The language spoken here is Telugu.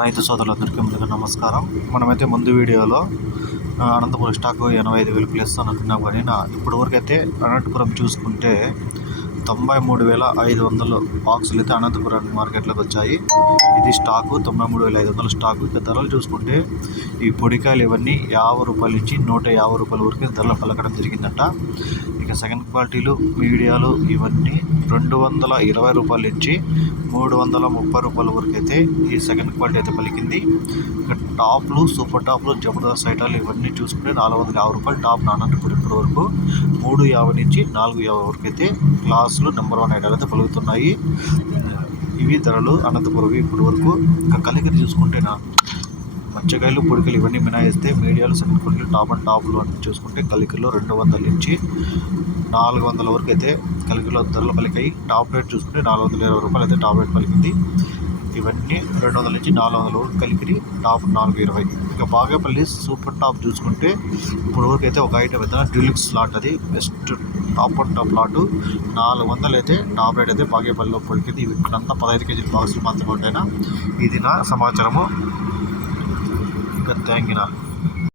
రైతు సోదరులందరికీ ముందుగా నమస్కారం. మనమైతే ముందు వీడియోలో అనంతపురం స్టాక్ ఎనభై ఐదు వేలు ప్లస్ అనుకున్నాం కానీ నా ఇప్పటి వరకు అయితే అనంతపురం చూసుకుంటే తొంభై మూడు వేల ఐదు వందలు బాక్సులు అయితే అనంతపురం మార్కెట్లోకి వచ్చాయి. ఇది స్టాకు తొంభై మూడు వేల ఐదు వందల స్టాకు. ఇక ధరలు చూసుకుంటే ఈ పొడికాయలు ఇవన్నీ యాభై రూపాయల నుంచి నూట యాభై రూపాయల వరకు ధరలు పలకడం జరిగిందంట. ఇక సెకండ్ క్వాలిటీలు మీడియాలు ఇవన్నీ రెండు వందల ఇరవై రూపాయల నుంచి మూడు వందల ముప్పై రూపాయల వరకు అయితే ఈ సెకండ్ క్వాలిటీ అయితే పలికింది. ఇక టాప్లు సూపర్ టాప్లు జబర్దస్త్ ఐటాలు ఇవన్నీ చూసుకుంటే నాలుగు వందల యాభై రూపాయలు టాప్ నానంతపురం ఇప్పటి వరకు మూడు యాభై నుంచి నాలుగు యాభై వరకు అయితే క్లాసులు నెంబర్ వన్ ఐటాలు అయితే పలుకుతున్నాయి. ఇవి ధరలు అనంతపురం ఇప్పటి వరకు. ఇంకా కలికరి చూసుకుంటేనా? మచ్చకాయలు పొడికలు ఇవన్నీ మినాయిస్తే మీడియాలు సెకండ్ క్వాలిటీ టాప్ అండ్ టాప్లు అని చూసుకుంటే కలికిలో రెండు వందల నుంచి నాలుగు వందల వరకు అయితే కలికిలో ధరలు పలికాయి. టాప్ రేట్ చూసుకుంటే నాలుగు వందల ఇరవై రూపాయలు అయితే టాప్ రేట్ పలికింది. ఇవన్నీ రెండు వందల నుంచి నాలుగు వందల వరకు కలికిరి టాప్ నాలుగు ఇరవై. ఇంకా బాగేపల్లి సూపర్ టాప్ చూసుకుంటే ఇప్పుడు వరకు అయితే ఒక ఐటమ్ అయితే డ్యూలిక్స్ లాట్ అది. Best top and top lot నాలుగు వందలు అయితే టాప్ రేట్ అయితే బాగేపల్లిలో పలికింది. ఇవి ఇక్కడంతా పదహైదు కేజీల బాక్సులు మాత్రమే ఉంటాయినా ఇది నా సమాచారము. good thing, you know.